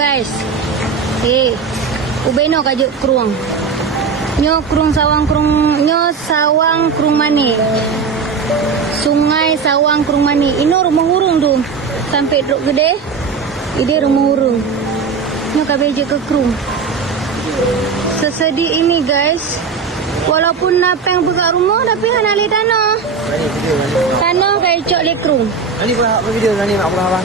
guys. Ubay no kajuk krung. Nyo krung sawang krung nyo sawang krung mani. Sungai Sawang Krung Mani. Ino rumah urung tu. Sampai drop gede. Ini rumah urung. Nyo kabeje ke krung. Sesedi ini guys. Walaupun napeng buka rumah tapi hana li tanah. Tanah kayak cok le krung. Ini buat video ni mak apa?